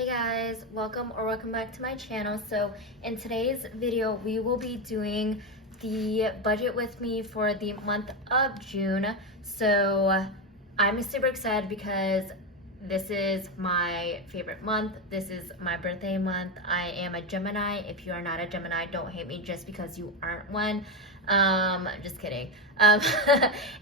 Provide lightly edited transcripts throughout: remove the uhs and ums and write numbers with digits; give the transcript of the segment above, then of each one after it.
Hey guys, welcome back to my channel. So in today's video, we will be doing the budget with me for the month of June. So I'm super excited because this is my favorite month. This is my birthday month. I am a Gemini. If you are not a Gemini, don't hate me just because you aren't one. Just kidding.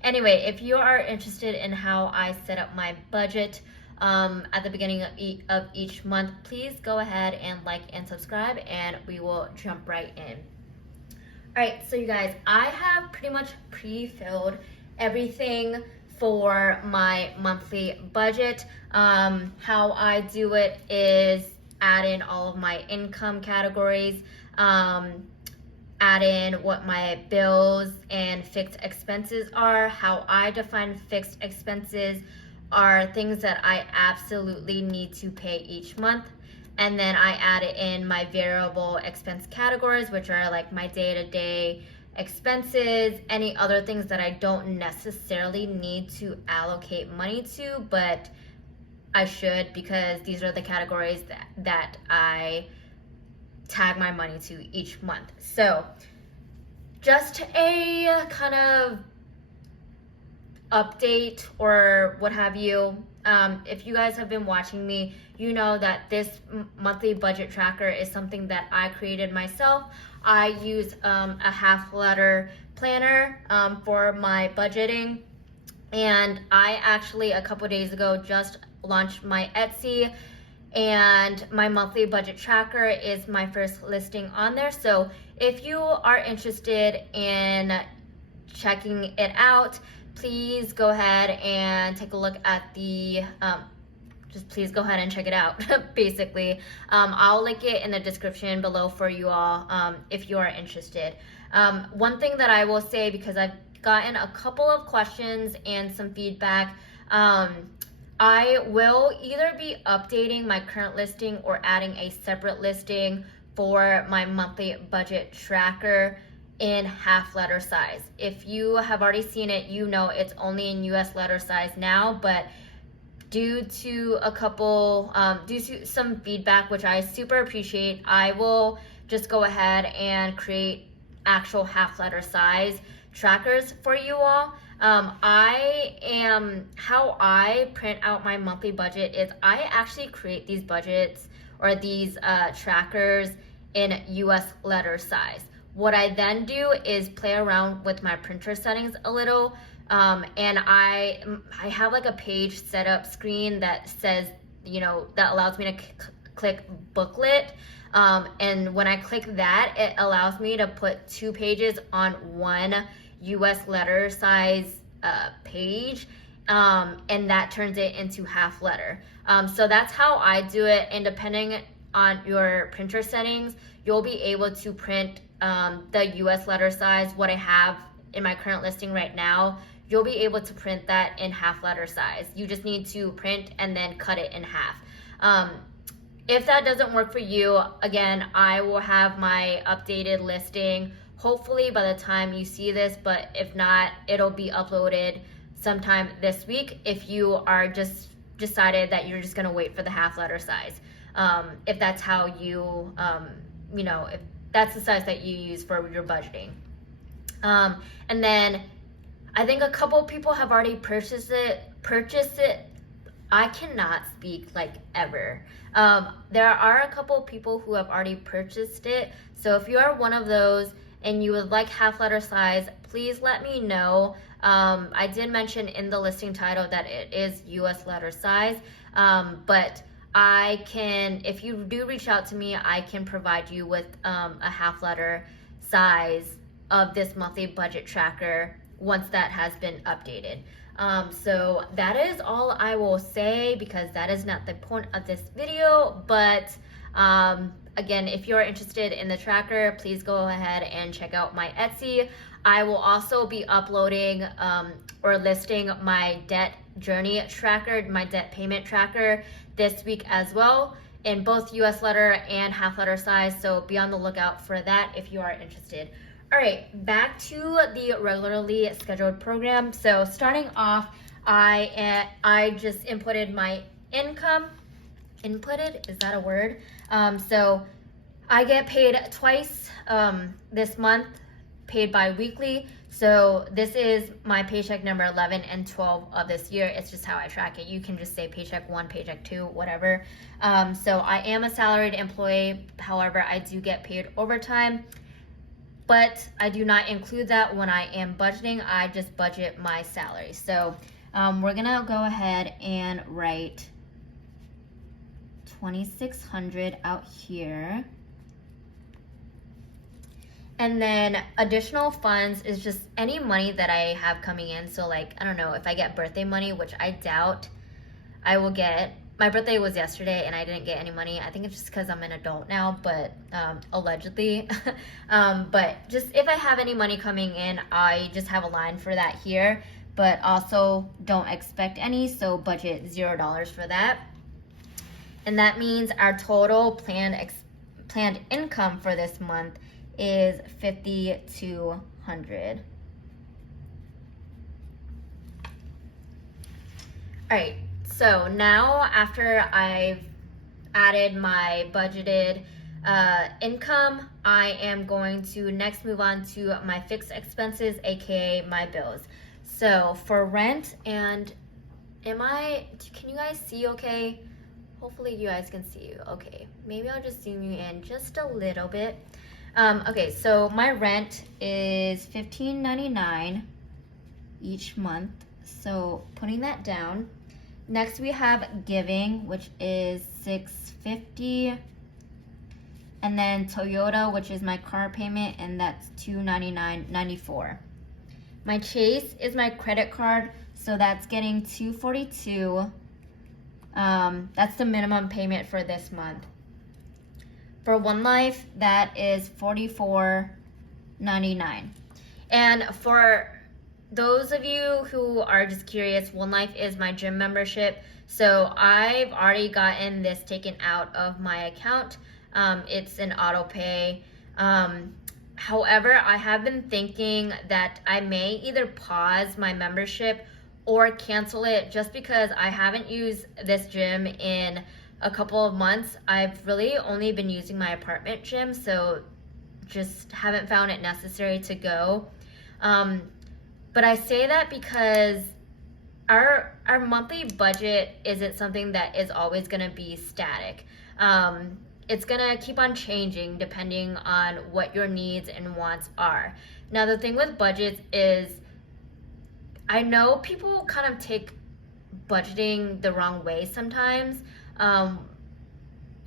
Anyway, if you are interested in how I set up my budget at the beginning of each month, please go ahead and like and subscribe, and we will jump right in. All right, so you guys, I have pretty much pre-filled everything for my monthly budget. How I do it is add in all of my income categories, add in what my bills and fixed expenses are. How I define fixed expenses are things that I absolutely need to pay each month. And then I add in my variable expense categories, which are like my day-to-day expenses, any other things that I don't necessarily need to allocate money to, but I should, because these are the categories that I tag my money to each month. So just a kind of update or what have you. If you guys have been watching me, you know that this monthly budget tracker is something that I created myself. I use a half letter planner for my budgeting, and I actually a couple days ago just launched my Etsy, and my monthly budget tracker is my first listing on there. So if you are interested in checking it out, please go ahead and take a look at the just please go ahead and check it out. Basically, I'll link it in the description below for you all if you are interested. One thing that I will say, because I've gotten a couple of questions and some feedback, I will either be updating my current listing or adding a separate listing for my monthly budget tracker in half letter size. If you have already seen it, you know it's only in US letter size now, but due to some feedback, which I super appreciate, I will just go ahead and create actual half letter size trackers for you all. How I print out my monthly budget is I actually create these budgets or these trackers in US letter size. What I then do is play around with my printer settings a little, and I have like a page setup screen that says, that allows me to click booklet, and when I click that, it allows me to put 2 pages on one US letter size page, and that turns it into half letter. So that's how I do it, and depending on your printer settings, you'll be able to print the US letter size, what I have in my current listing right now. You'll be able to print that in half letter size. You just need to print and then cut it in half. If that doesn't work for you, again, I will have my updated listing hopefully by the time you see this, but if not, it'll be uploaded sometime this week if you are just decided that you're just gonna wait for the half letter size. If that's how you, if that's the size that you use for your budgeting. And then I think a couple people have already purchased it. I cannot speak like ever. There are a couple people who have already purchased it. So if you are one of those and you would like half letter size, please let me know. I did mention in the listing title that it is US letter size, but I can, if you do reach out to me, I can provide you with a half letter size of this monthly budget tracker once that has been updated. So that is all I will say, because that is not the point of this video. But again, if you're interested in the tracker, please go ahead and check out my Etsy. I will also be uploading or listing my debt journey tracker, my debt payment tracker this week as well, in both US letter and half letter size. So be on the lookout for that if you are interested. All right, back to the regularly scheduled program. So starting off, I just inputted my income inputted, is that a word? So I get paid twice this month, paid bi-weekly. So this is my paycheck number 11 and 12 of this year. It's just how I track it. You can just say paycheck 1, paycheck 2, whatever. So I am a salaried employee. However, I do get paid overtime, but I do not include that when I am budgeting. I just budget my salary. So we're gonna go ahead and write 2,600 out here. And then additional funds is just any money that I have coming in. So like, I don't know, if I get birthday money, which I doubt I will get. My birthday was yesterday and I didn't get any money. I think it's just because I'm an adult now, but allegedly. But just if I have any money coming in, I just have a line for that here, but also don't expect any, so budget $0 for that. And that means our total planned income for this month is $5,200. All right, so now after I've added my budgeted income, I am going to next move on to my fixed expenses, aka my bills. So for rent, and can you guys see okay? Hopefully you guys can see. Okay, maybe I'll just zoom you in just a little bit. Okay, so my rent is $15.99 each month, so putting that down. Next we have giving, which is $6.50, and then Toyota, which is my car payment, and that's $299.94. My Chase is my credit card, so that's getting $242. That's the minimum payment for this month. For One Life, that is $44.99. And for those of you who are just curious, One Life is my gym membership. So I've already gotten this taken out of my account. It's an auto pay. However, I have been thinking that I may either pause my membership or cancel it, just because I haven't used this gym in a couple of months. I've really only been using my apartment gym, so just haven't found it necessary to go. But I say that because our monthly budget isn't something that is always going to be static. It's going to keep on changing depending on what your needs and wants are. Now, the thing with budgets is, I know people kind of take budgeting the wrong way sometimes,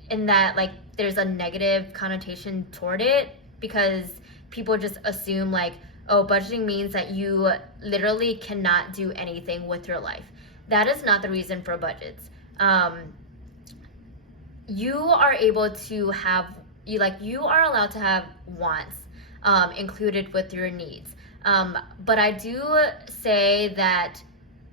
in that like there's a negative connotation toward it, because people just assume like, oh, budgeting means that you literally cannot do anything with your life. That is not the reason for budgets. You are able to have, you are allowed to have wants included with your needs. But I do say that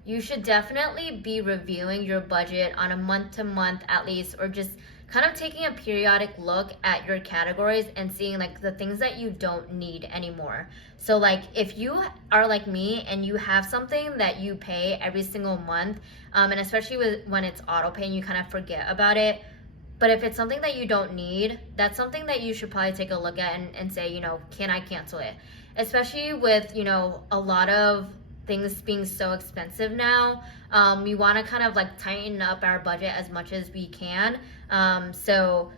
you should definitely be reviewing your budget on a month-to-month at least, or just kind of taking a periodic look at your categories and seeing like the things that you don't need anymore. So like if you are like me and you have something that you pay every single month, and especially when it's auto pay and you kind of forget about it, but if it's something that you don't need, that's something that you should probably take a look at and say, can I cancel it? Especially with, a lot of things being so expensive now, we want to kind of like tighten up our budget as much as we can. So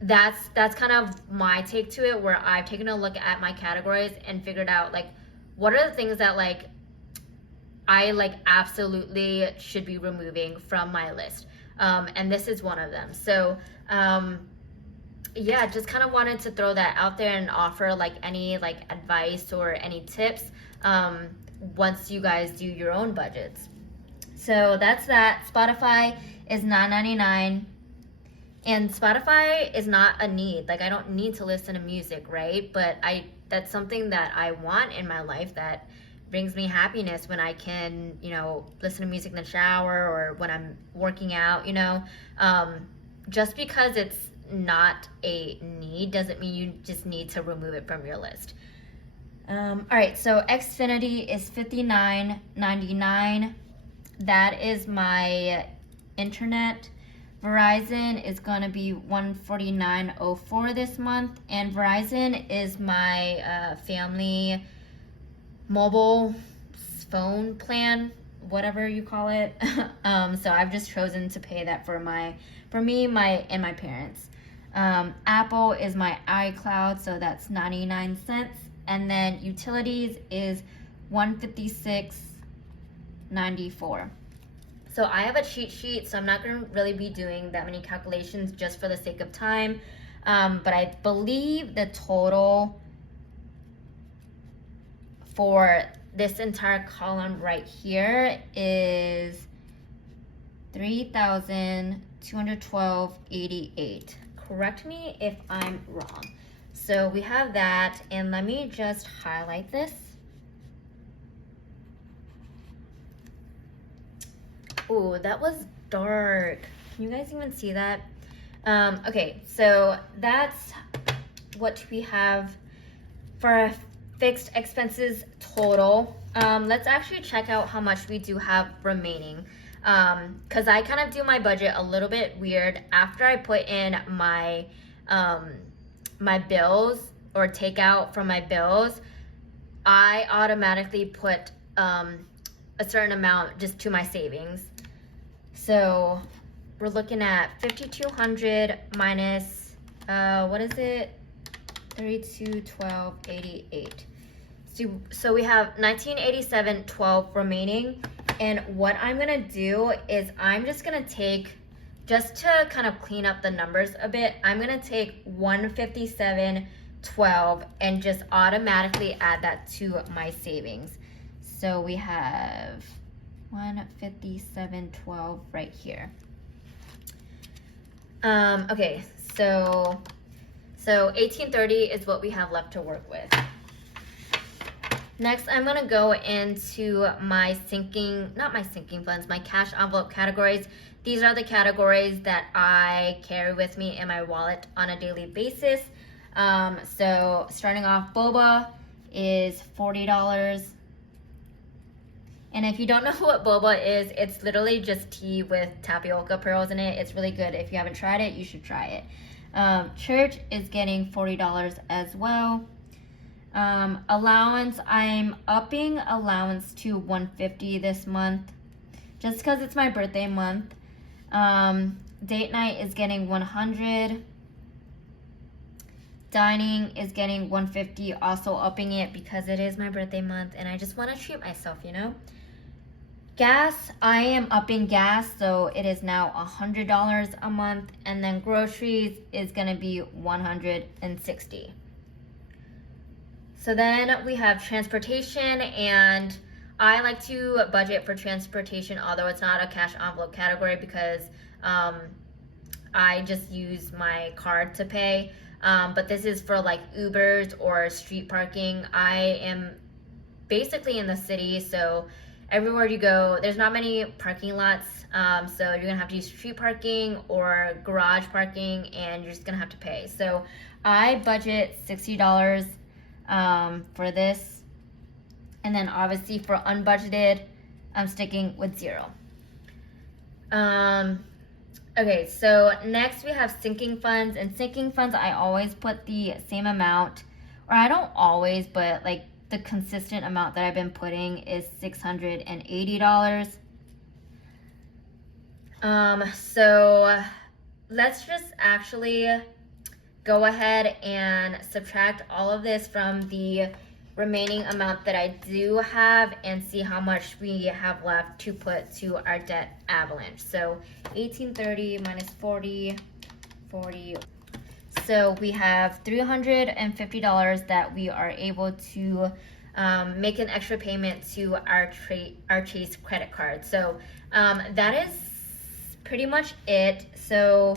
that's kind of my take to it, where I've taken a look at my categories and figured out like what are the things that like I like absolutely should be removing from my list. And this is one of them. So yeah, just kind of wanted to throw that out there and offer like any like advice or any tips once you guys do your own budgets. So that's that. Spotify is $9.99, and Spotify is not a need. Like I don't need to listen to music, right? But that's something that I want in my life, that brings me happiness when I can, listen to music in the shower or when I'm working out, just because it's not a need doesn't mean you just need to remove it from your list. All right, so Xfinity is $59.99. That is my internet Verizon is going to be $149.04 this month, and Verizon is my family mobile phone plan, whatever you call it. So I've just chosen to pay that for me, and my parents. Apple is my iCloud, so that's 99 cents, and then utilities is $156.94. So I have a cheat sheet, so I'm not going to really be doing that many calculations just for the sake of time. But I believe the total for this entire column right here is $3,212.88. Correct me if I'm wrong. So we have that, and let me just highlight this. Ooh, that was dark. Can you guys even see that? Okay, so that's what we have for fixed expenses total. Let's actually check out how much we do have remaining. Because I kind of do my budget a little bit weird. After I put in my my bills or take out from my bills, I automatically put a certain amount just to my savings. So we're looking at 5,200 minus what is it? 3212.88. So we have 1987.12 remaining, and what I'm gonna do is I'm just gonna take, just to kind of clean up the numbers a bit, I'm gonna take 157.12 and just automatically add that to my savings. So we have 157.12 right here. Okay, so 1830 is what we have left to work with. Next, I'm gonna go into my my cash envelope categories. These are the categories that I carry with me in my wallet on a daily basis. So starting off, Boba is $40. And if you don't know what boba is, it's literally just tea with tapioca pearls in it. It's really good. If you haven't tried it, you should try it. Church is getting $40 as well. Allowance, I'm upping allowance to $150 this month, just because it's my birthday month. Date night is getting $100. Dining is getting $150, also upping it because it is my birthday month and I just want to treat myself, you know. Gas, I am upping gas, so it is now $100 a month, and then groceries is going to be $160. So then we have transportation, and I like to budget for transportation, although it's not a cash envelope category because I just use my card to pay. But this is for like Ubers or street parking. I am basically in the city, so everywhere you go, there's not many parking lots, so you're gonna have to use street parking or garage parking, and you're just gonna have to pay. So I budget $60 for this, and then obviously for unbudgeted, I'm sticking with $0. Okay, so next we have sinking funds, and sinking funds I always put the same amount, or I don't always, but like the consistent amount that I've been putting is $680. So let's just actually go ahead and subtract all of this from the remaining amount that I do have and see how much we have left to put to our debt avalanche. So 1830 minus 40. So we have $350 that we are able to make an extra payment to our Chase credit card. So that is pretty much it. So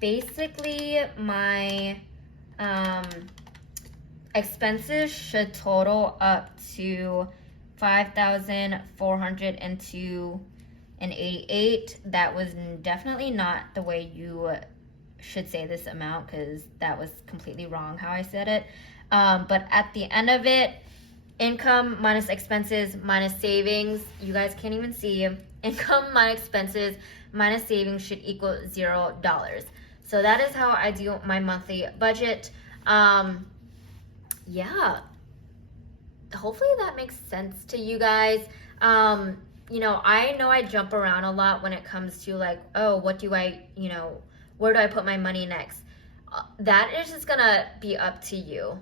basically my expenses should total up to $5,402.88. That was definitely not the way you should say this amount, because that was completely wrong how I said it. But at the end of it, income minus expenses minus savings, you guys can't even see, income minus expenses minus savings should equal $0. So that is how I do my monthly budget. Yeah, hopefully that makes sense to you guys. I know I jump around a lot when it comes to like, oh, what do I, where do I put my money next? That is just gonna be up to you.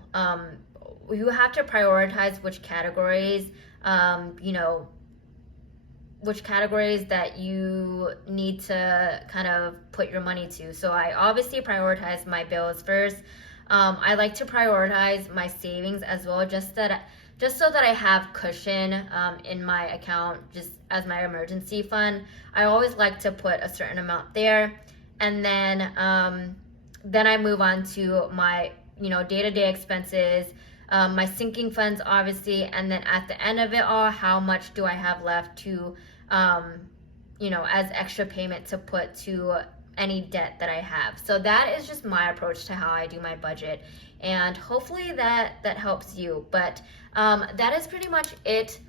You have to prioritize which categories, which categories that you need to kind of put your money to. So I obviously prioritize my bills first. I like to prioritize my savings as well, just so that I have cushion in my account, just as my emergency fund. I always like to put a certain amount there, and then I move on to my day-to-day expenses, my sinking funds, obviously, and then at the end of it all, how much do I have left to, as extra payment to put to any debt that I have. So that is just my approach to how I do my budget, and hopefully that helps you. But that is pretty much it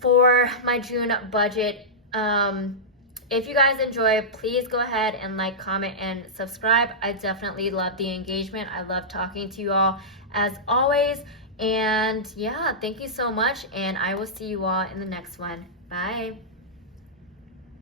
for my June budget. If you guys enjoy, please go ahead and like, comment, and subscribe. I definitely love the engagement. I love talking to you all as always. And yeah, thank you so much, and I will see you all in the next one. Bye.